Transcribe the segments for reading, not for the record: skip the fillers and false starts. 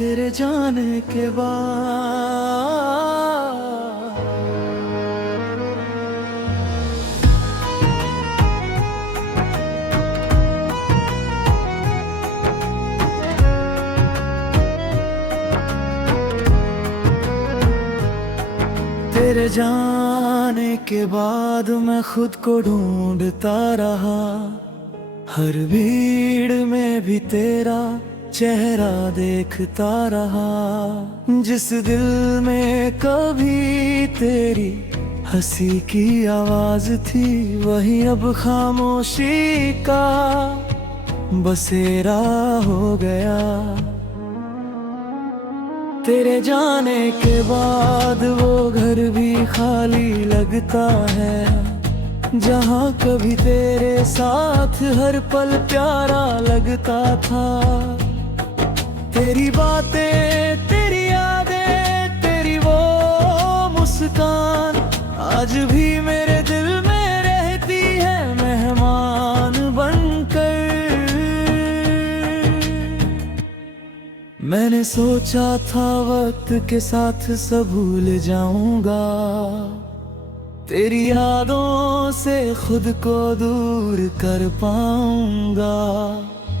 तेरे जाने के बाद। तेरे जाने के बाद मैं खुद को ढूंढता रहा, हर भीड़ में भी तेरा चेहरा देखता रहा। जिस दिल में कभी तेरी हंसी की आवाज थी, वही अब खामोशी का बसेरा हो गया। तेरे जाने के बाद वो घर भी खाली लगता है, जहाँ कभी तेरे साथ हर पल प्यारा लगता था। तेरी बातें, तेरी यादें, तेरी वो मुस्कान आज भी मेरे दिल में रहती है मेहमान बनकर। मैंने सोचा था वक्त के साथ सब भूल जाऊंगा, तेरी यादों से खुद को दूर कर पाऊंगा।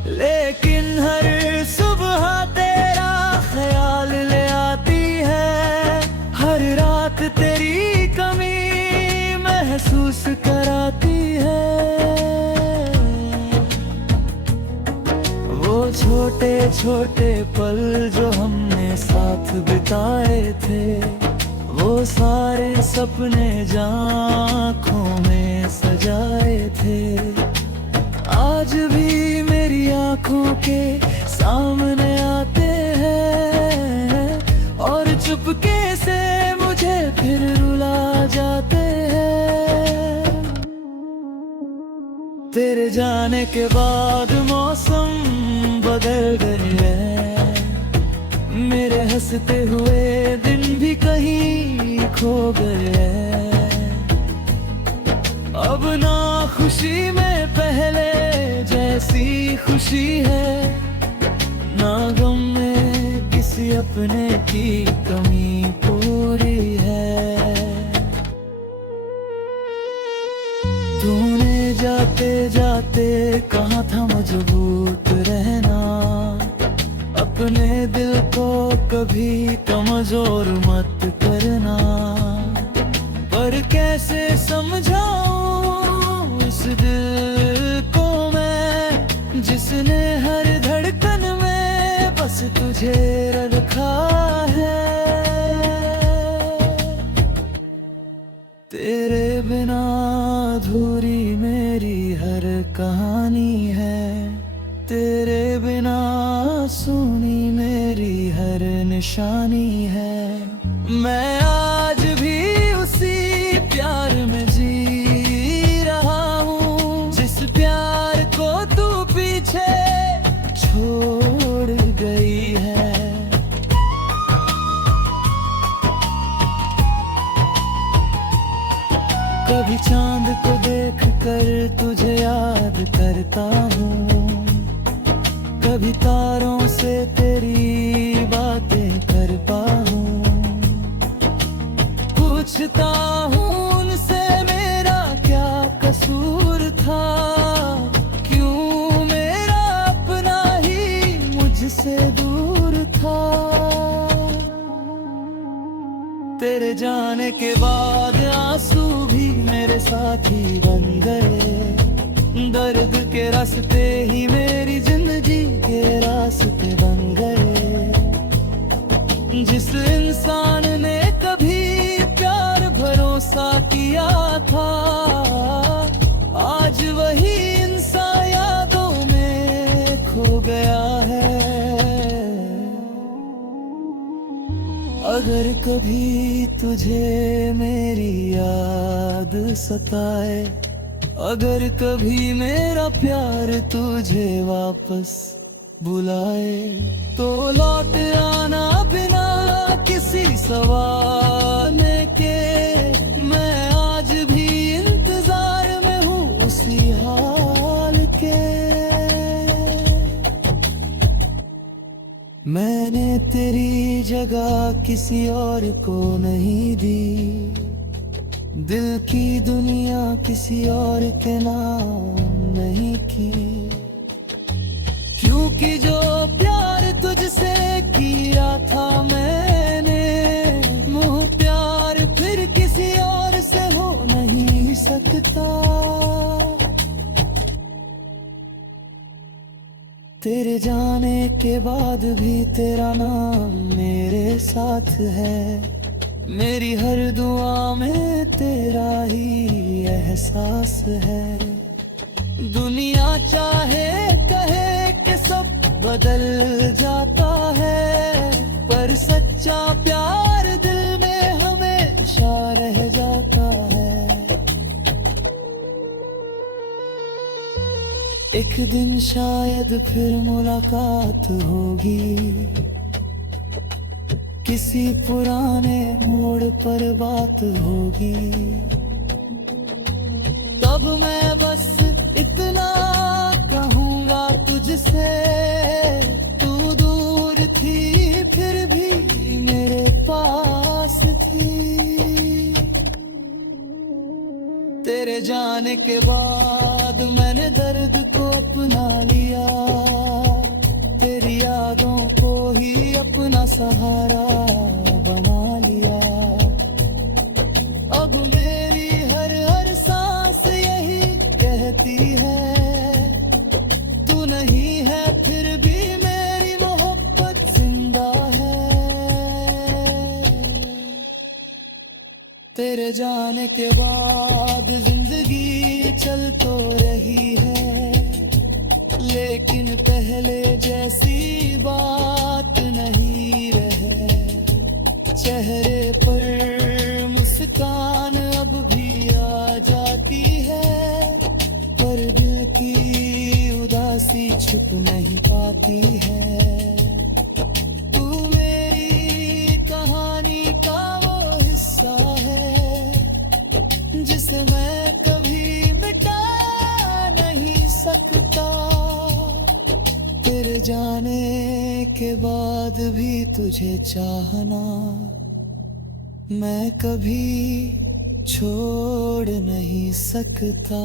लेकिन हर सुबह तेरा ख्याल ले आती है, हर रात तेरी कमी महसूस कराती है। वो छोटे छोटे पल जो हमने साथ बिताए थे, वो सारे सपने आँखों में सजाए थे, आज भी मेरी आँखों के सामने आते हैं और चुपके से मुझे फिर रुला जाते हैं। तेरे जाने के बाद मौसम बदल गए हैं, मेरे हंसते हुए दिन भी कहीं खो गए हैं। अब ना खुशी में पहले जैसी खुशी है, ना गम में किसी अपने की कमी पूरी है। तूने जाते जाते कहा था मजबूत रहना, अपने दिल को कभी कमजोर मत करना। पर कैसे समझाऊं इस दिल को मैं, जिसने हर धड़कन में बस तुझे रखा है। तेरे बिना अधूरी मेरी हर कहानी है, तेरे बिना सुनी मेरी हर निशानी है। मैं आज भी उसी प्यार में जी रहा हूँ, जिस प्यार को तू पीछे छोड़ गई है। कभी चांद को देख कर तुझे याद करता हूँ, कभी तारों से तेरी बातें करता हूँ। पूछता हूँ उनसे मेरा क्या कसूर था, क्यों मेरा अपना ही मुझसे दूर था। तेरे जाने के बाद आंसू भी मेरे साथी बन गए, दर्द के रास्ते ही मेरी जिंदगी के रास्ते बन गए। जिस इंसान ने कभी प्यार भरोसा किया था, आज वही इंसान यादों में खो गया है। अगर कभी तुझे मेरी याद सताए, अगर कभी मेरा प्यार तुझे वापस बुलाए, तो लौट आना बिना किसी सवाल के। मैं आज भी इंतजार में हूँ उसी हाल के। मैंने तेरी जगह किसी और को नहीं दी, दिल की दुनिया किसी और के नाम नहीं की, क्योंकि जो प्यार तुझसे किया था मैंने, वो प्यार फिर किसी और से हो नहीं सकता। तेरे जाने के बाद भी तेरा नाम मेरे साथ है, मेरी हर दुआ में तेरा ही एहसास है। दुनिया चाहे कहे कि सब बदल जाता है, पर सच्चा प्यार दिल में हमेशा रह जाता है। एक दिन शायद फिर मुलाकात होगी, किसी पुराने मोड़ पर बात होगी, तब मैं बस इतना कहूँगा तुझसे, तू दूर थी फिर भी मेरे पास थी। तेरे जाने के बाद मैंने दर्द को अपना लिया, तेरी यादों को ही अपना सहारा बना लिया। अब मेरी हर हर सांस यही कहती है, तू नहीं है फिर भी मेरी मोहब्बत जिंदा है। तेरे जाने के बाद जिंदगी चल तो रही है, लेकिन पहले जैसी बात नहीं रहे। चेहरे पर मुस्कान अब भी आ जाती है, पर दिल की उदासी छुप नहीं पाती है। तू मेरी कहानी का वो हिस्सा है, जिसे मैं कभी मिटा नहीं सकता। तेरे जाने के बाद भी तुझे चाहना मैं कभी छोड़ नहीं सकता।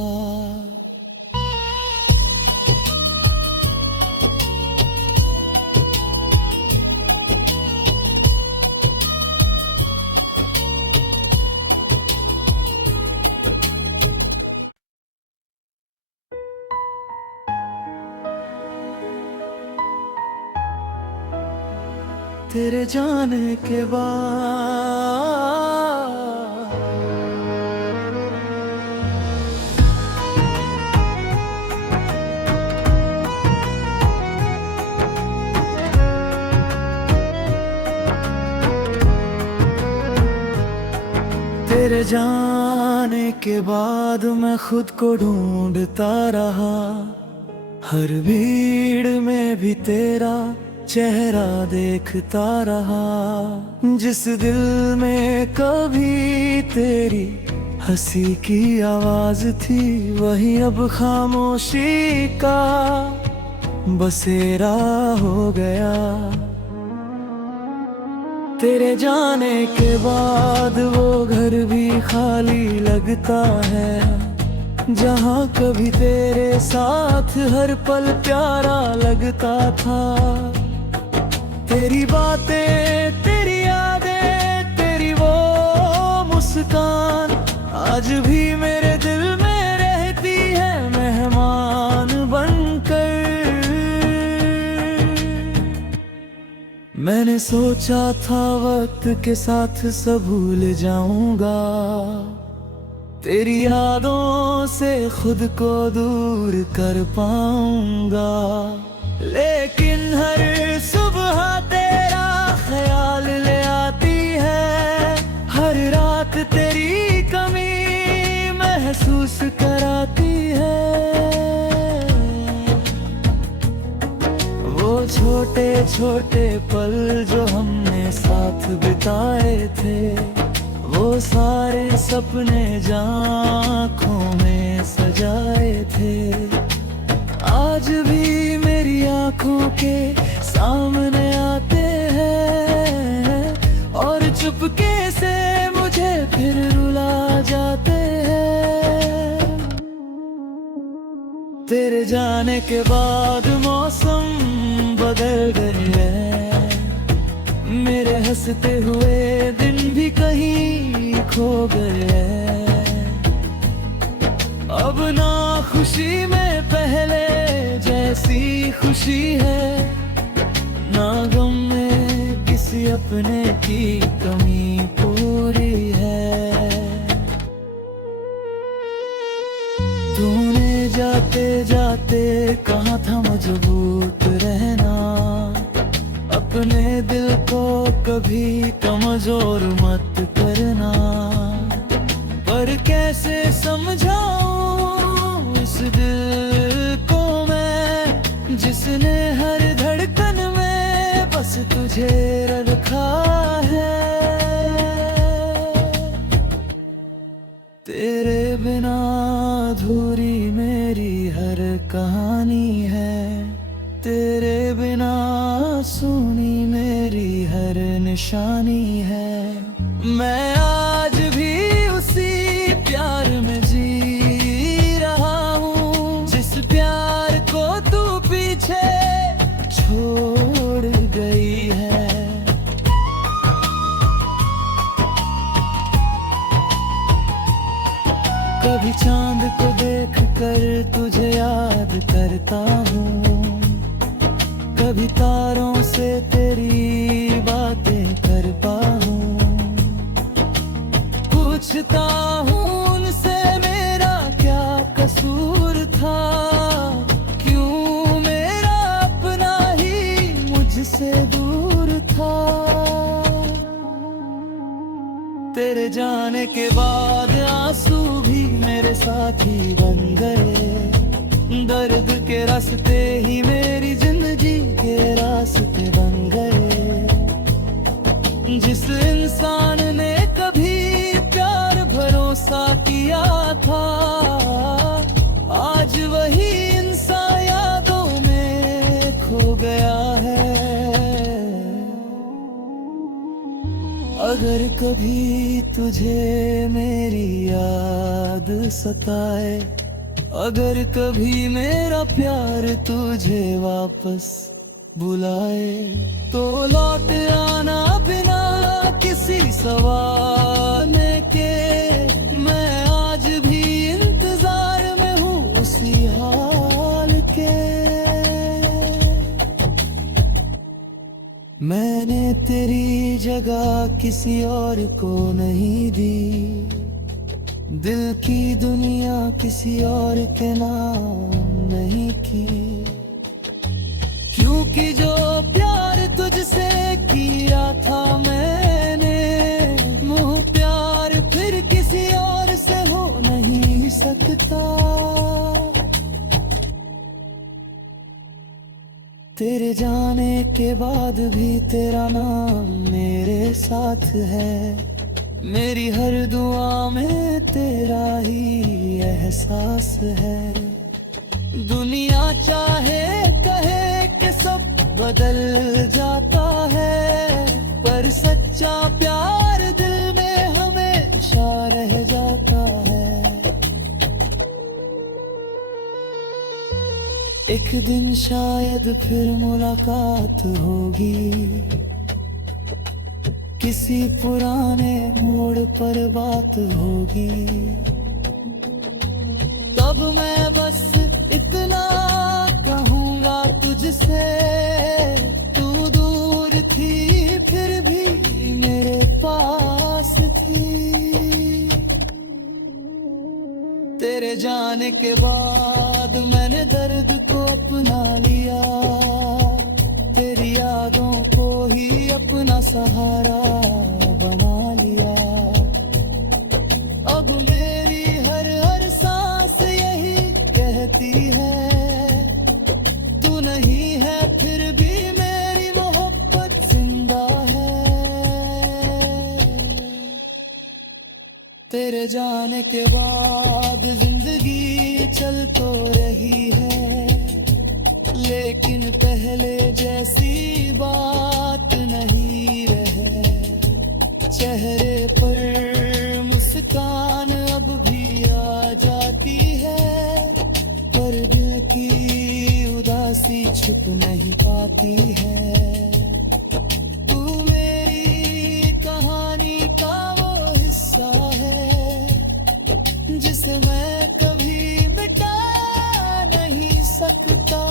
तेरे जाने के बाद तेरे जाने के बाद मैं खुद को ढूंढता रहा, हर भीड़ में भी तेरा चेहरा देखता रहा। जिस दिल में कभी तेरी हंसी की आवाज थी, वही अब खामोशी का बसेरा हो गया। तेरे जाने के बाद वो घर भी खाली लगता है, जहाँ कभी तेरे साथ हर पल प्यारा लगता था। तेरी बातें, तेरी यादें, तेरी वो मुस्कान आज भी मेरे दिल में रहती है मेहमान बनकर। मैंने सोचा था वक्त के साथ सब भूल जाऊंगा, तेरी यादों से खुद को दूर कर पाऊंगा, लेकिन हर सुबह तेरा ख्याल ले आती है। हर रात तेरी कमी महसूस कराती है। वो छोटे छोटे पल जो हमने साथ बिताए थे, वो सारे सपने आँखों में सजाए थे, आज भी मेरी आँखों के सामने आते हैं। चुपके से मुझे फिर रुला जाते हैं। तेरे जाने के बाद मौसम बदल गए हैं, मेरे हंसते हुए दिन भी कहीं खो गए हैं। अब ना खुशी में पहले जैसी खुशी है, ना गम में किसी अपने की कमी पूरी है। तूने जाते जाते कहा था मजबूत रहना, अपने दिल को कभी कमजोर मत करना। पर कैसे समझाऊं इस दिल को मैं, जिसने हर धड़कन में बस तुझे रखा है। तेरे बिना अधूरी मेरी हर कहानी है, तेरे बिना सुनी मेरी हर निशानी है। मैं आज भी उसी प्यार में जी रहा हूँ, जिस प्यार को तू पीछे छोड़ गई है। कभी चांद को देख कर तुझे याद करता हूँ, कभी तारों से तेरी बातें करता हूँ। पूछता हूँ उनसे मेरा क्या कसूर था, क्यों मेरा अपना ही मुझसे दूर था। तेरे जाने के बाद आंसू भी मेरे साथी बन गए, दर्द के रास्ते ही मेरी जिंदगी के रास्ते बन गए। जिस इंसान ने कभी प्यार भरोसा किया था, आज वही इंसान यादों में खो गया है। अगर कभी तुझे मेरी याद सताए, अगर कभी मेरा प्यार तुझे वापस बुलाए, तो लौट आना बिना किसी सवाल के। मैं आज भी इंतजार में हूँ उसी हाल के। मैंने तेरी जगह किसी और को नहीं दी, दिल की दुनिया किसी और के नाम नहीं की। क्योंकि जो प्यार तुझसे किया था मैंने, वो प्यार फिर किसी और से हो नहीं सकता। तेरे जाने के बाद भी तेरा नाम मेरे साथ है, मेरी हर दुआ में तेरा ही एहसास है। दुनिया चाहे कहे कि सब बदल जाता है, पर सच्चा प्यार दिल में हमेशा रह जाता है। एक दिन शायद फिर मुलाकात होगी, किसी पुराने मोड़ पर बात होगी। तब मैं बस इतना कहूँगा तुझसे, तू दूर थी फिर भी मेरे पास थी। तेरे जाने के बाद मैंने दर्द को अपना लिया, तेरी यादों को ही अपना सहारा बना लिया। अब मेरी हर हर सांस यही कहती है, तू नहीं है फिर भी मेरी मोहब्बत जिंदा है। तेरे जाने के बाद जिंदगी चल तो रही है, लेकिन पहले जैसी बात नहीं रहे। चेहरे पर मुस्कान अब भी आ जाती है, पर दिल की उदासी छुप नहीं पाती है। तू मेरी कहानी का वो हिस्सा है जिसे मैं कभी मिटा नहीं सकता।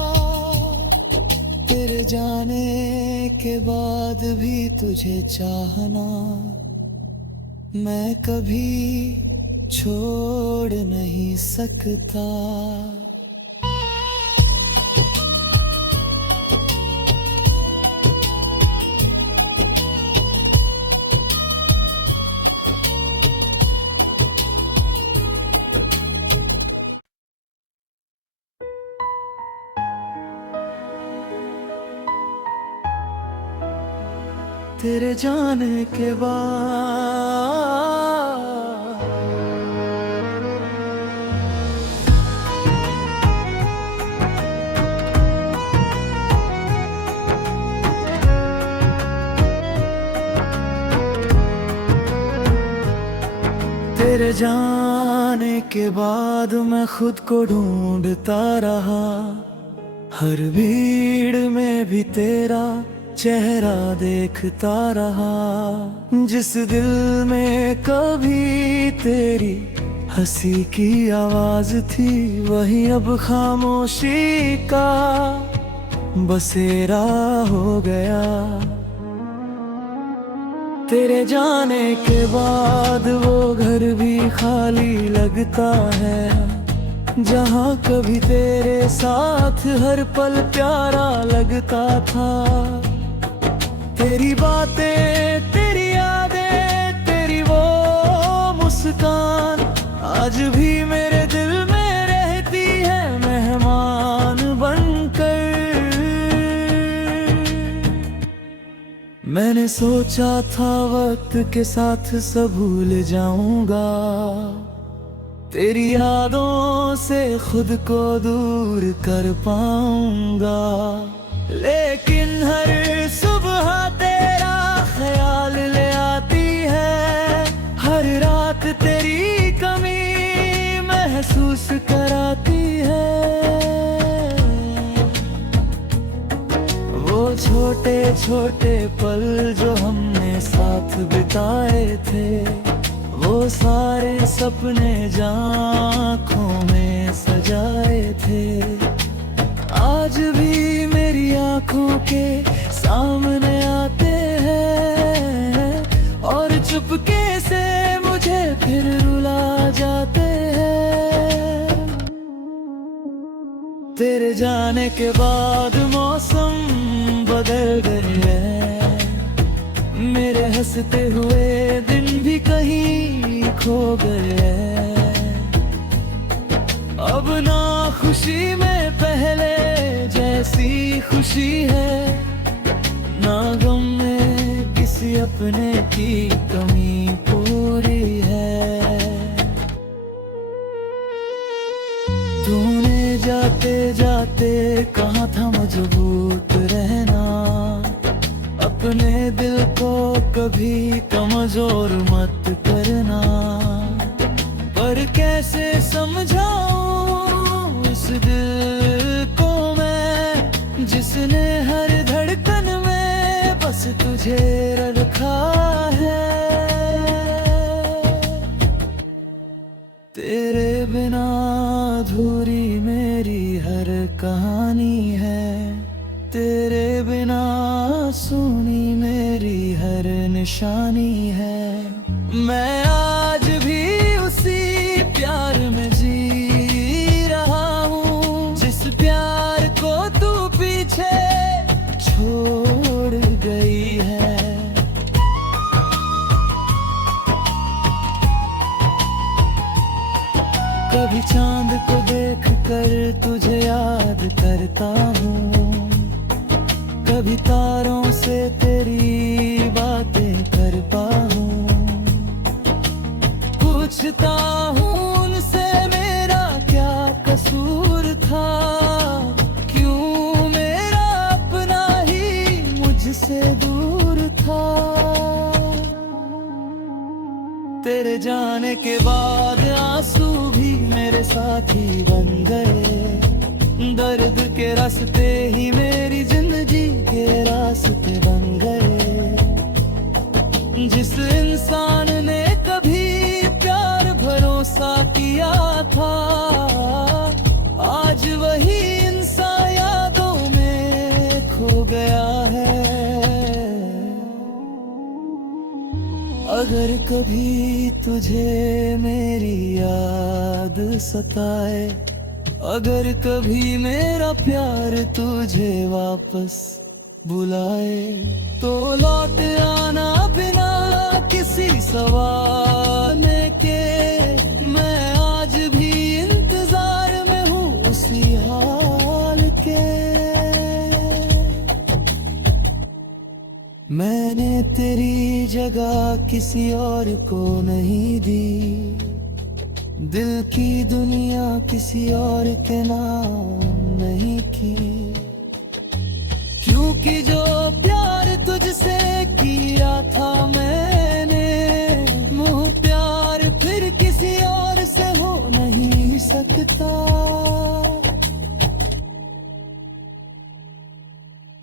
तेरे जाने के बाद भी तुझे चाहना मैं कभी छोड़ नहीं सकता। तेरे जाने के बाद तेरे जाने के बाद मैं खुद को ढूंढता रहा, हर भीड़ में भी तेरा चेहरा देखता रहा। जिस दिल में कभी तेरी हंसी की आवाज थी, वही अब खामोशी का बसेरा हो गया। तेरे जाने के बाद वो घर भी खाली लगता है, जहाँ कभी तेरे साथ हर पल प्यारा लगता था। तेरी बातें, तेरी यादें, तेरी वो मुस्कान आज भी मेरे दिल में रहती है मेहमान बनकर। मैंने सोचा था वक्त के साथ सब भूल जाऊंगा, तेरी यादों से खुद को दूर कर पाऊंगा। लेकिन हर सुबह तेरा ख्याल ले आती है, हर रात तेरी कमी महसूस कराती है। वो छोटे छोटे पल जो हमने साथ बिताए थे, वो सारे सपने जो आँखों में सजाए थे, आज भी मेरी आँखों के सामने आते हैं और चुपके से मुझे फिर रुला जाते हैं। तेरे जाने के बाद मौसम बदल गए हैं, मेरे हंसते हुए दिन भी कहीं खो गए हैं। अब ना खुशी में पहले जैसी खुशी है, ना गम में किसी अपने की कमी पूरी है। तूने जाते जाते कहा था मजबूत रहना, अपने दिल को कभी कमजोर मत करना। पर कैसे समझाऊं इस दिल को मैं, जिसने हर धड़कन में बस तुझे रखा है। तेरे बिना अधूरी मेरी हर कहानी है, तेरे बिना सुनी मेरी हर निशानी है। मैं आज भी उसी प्यार में जी रहा हूँ, जिस प्यार को तू पीछे छोड़ गई है। कभी चांद को देख कर तुझे याद करता हूँ, कभी तारों से तेरी बातें करता हूँ। पूछता हूँ उनसे मेरा क्या कसूर था, क्यों मेरा अपना ही मुझसे दूर था। बाद आंसू भी मेरे साथी बन गए। दर्द के रास्ते ही मेरी जिंदगी के रास्ते बन गए। जिस इंसान ने कभी प्यार भरोसा किया था, आज वही इंसान यादों में खो गया है। अगर कभी तुझे मेरी याद सताए, अगर कभी मेरा प्यार तुझे वापस बुलाए, तो लौट आना बिना किसी सवाल के। मैं आज भी इंतजार में हूँ उसी हाल के। मैंने तेरी जगह किसी और को नहीं दी, दिल की दुनिया किसी और के नाम नहीं की। क्योंकि जो प्यार तुझसे किया था मैंने, मुँह प्यार फिर किसी और से हो नहीं सकता।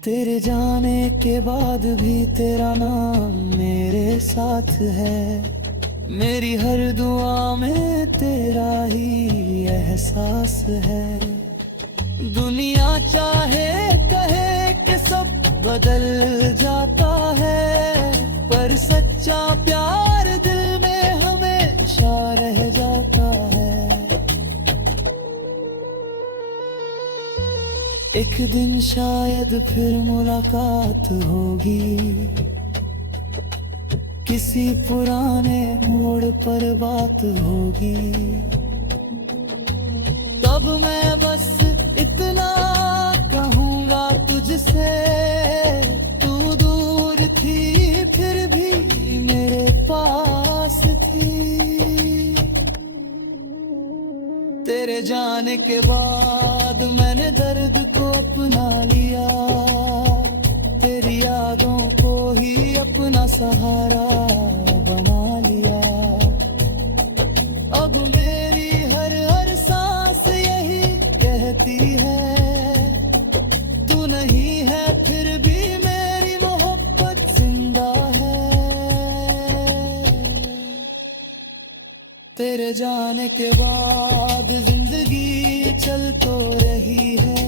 तेरे जाने के बाद भी तेरा नाम मेरे साथ है। मेरी हर दुआ में तेरा ही एहसास है। दुनिया चाहे कहे कि सब बदल जाता है, पर सच्चा प्यार दिल में हमेशा रह जाता है। एक दिन शायद फिर मुलाकात होगी, किसी पुराने मोड़ पर बात होगी। तब मैं बस इतना कहूँगा तुझसे, तू दूर थी फिर भी मेरे पास थी। तेरे जाने के बाद मैंने दर्द को अपना लिया, तेरी यादों को ही अपना सहारा बना लिया। अब मेरी हर हर सांस यही कहती है, तू नहीं है फिर भी मेरी मोहब्बत जिंदा है। तेरे जाने के बाद जिंदगी चल तो रही है,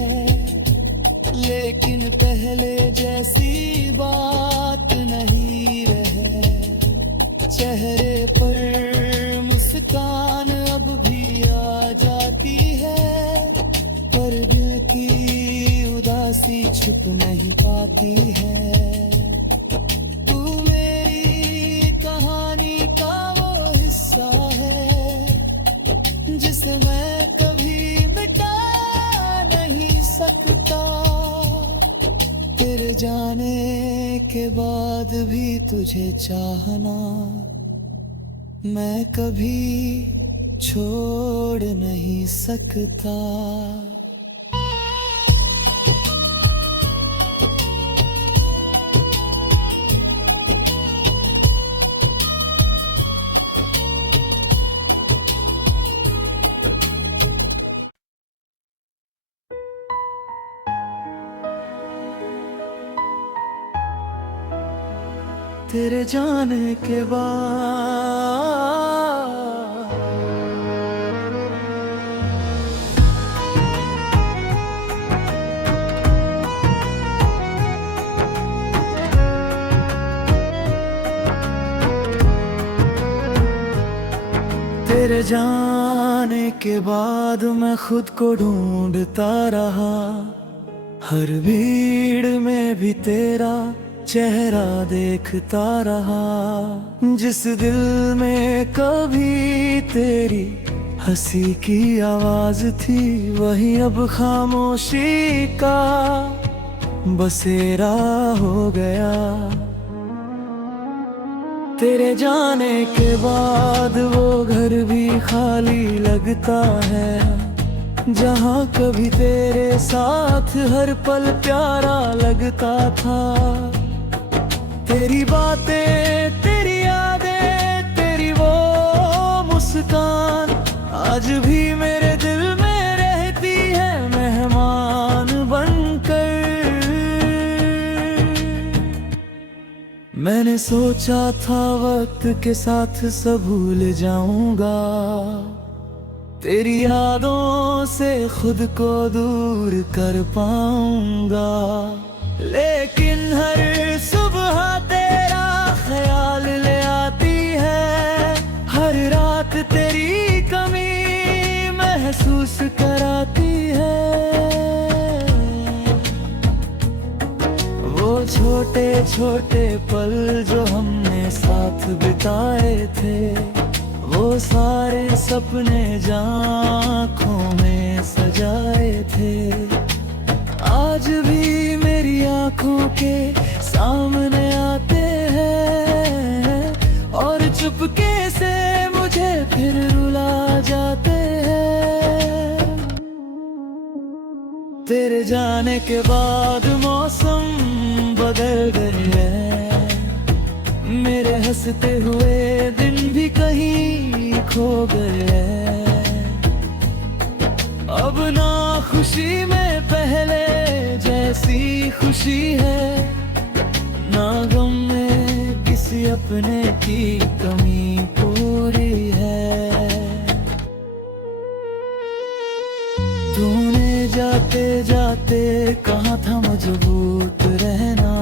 लेकिन पहले जैसी बात नहीं रहे। चेहरे पर मुस्कान अब भी आ जाती है, पर दिल की उदासी छुप नहीं पाती है। तू मेरी कहानी का वो हिस्सा है, जिसे मैं कभी मिटा नहीं सकता। तेरे जाने के बाद भी तुझे चाहना मैं कभी छोड़ नहीं सकता। तेरे जाने के बाद तेरे जाने के बाद मैं खुद को ढूंढता रहा, हर भीड़ में भी तेरा चेहरा देखता रहा। जिस दिल में कभी तेरी हंसी की आवाज थी, वही अब खामोशी का बसेरा हो गया। तेरे जाने के बाद वो घर भी खाली लगता है, जहाँ कभी तेरे साथ हर पल प्यारा लगता था। तेरी बातें, तेरी यादें, तेरी वो मुस्कान आज भी मेरे दिल में रहती है मेहमान बनकर। मैंने सोचा था वक्त के साथ सब भूल जाऊंगा, तेरी यादों से खुद को दूर कर पाऊंगा, लेकिन हर सुबह तेरा ख्याल ले आती है, हर रात तेरी कमी महसूस कराती है। वो छोटे छोटे पल जो हमने साथ बिताए थे, वो सारे सपने जो आँखों में सजाए थे, आज भी मेरी आँखों के सामने आते हैं और चुपके से मुझे फिर रुला जाते हैं। तेरे जाने के बाद मौसम बदल गए हैं, मेरे हंसते हुए दिन भी कहीं खो गए हैं। अब ना खुशी में पहले जैसी खुशी है, ना गम में किसी अपने की कमी पूरी है। तूने जाते जाते कहा था मजबूत रहना,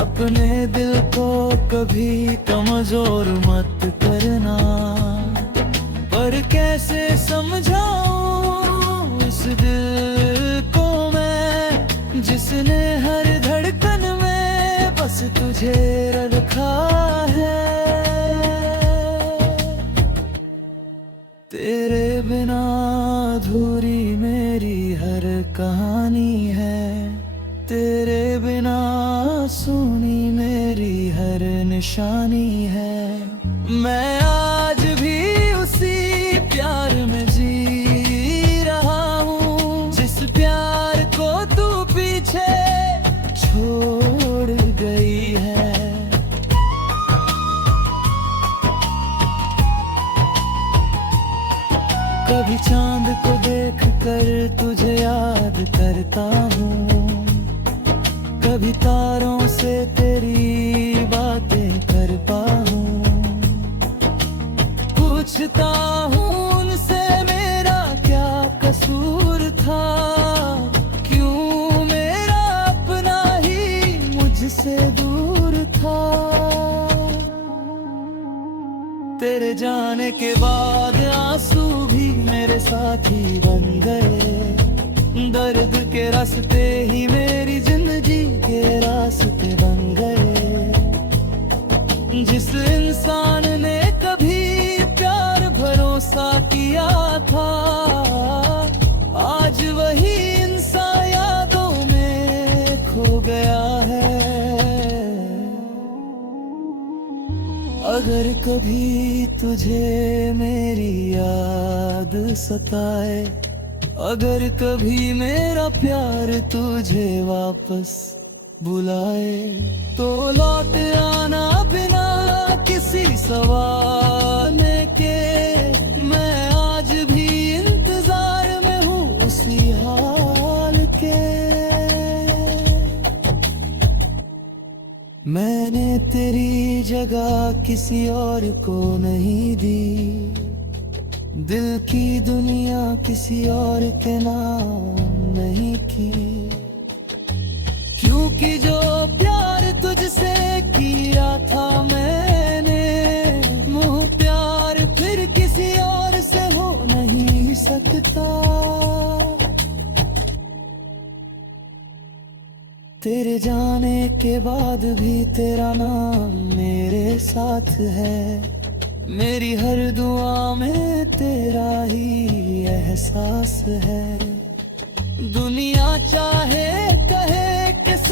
अपने दिल को कभी कमजोर मत करना, पर कैसे समझाऊं इस दिल को मैं, जिसने हर धड़कन में बस तुझे रखा है। तेरे बिना अधूरी मेरी हर कहानी है, तेरे बिना सुनी मेरी हर निशानी है। मैं आज भी उसी प्यार में जी रहा हूँ, जिस प्यार को तू पीछे छोड़ गई है। कभी चांद को देख कर तुझे याद करता हूँ, कभी तारों से तेरी बातें करता हूँ, पूछता हूँ उनसे मेरा क्या कसूर था, क्यों मेरा अपना ही मुझसे दूर था। तेरे जाने के बाद आंसू भी मेरे साथी बन गए, दर्द के रास्ते ही मेरी जिंदगी के रास्ते बन गए। जिस इंसान ने कभी प्यार भरोसा किया था, आज वही इंसान यादों में खो गया है। अगर कभी तुझे मेरी याद सताए, अगर कभी मेरा प्यार तुझे वापस बुलाए, तो लौट आना बिना किसी सवाल के। मैं आज भी इंतजार में हूँ उसी हाल के। मैंने तेरी जगह किसी और को नहीं दी, दिल की दुनिया किसी और के नाम नहीं की, क्योंकि जो प्यार तुझसे किया था मैंने, वो प्यार फिर किसी और से हो नहीं सकता। तेरे जाने के बाद भी तेरा नाम मेरे साथ है, मेरी हर दुआ में तेरा ही एहसास है। दुनिया चाहे कहे कि सब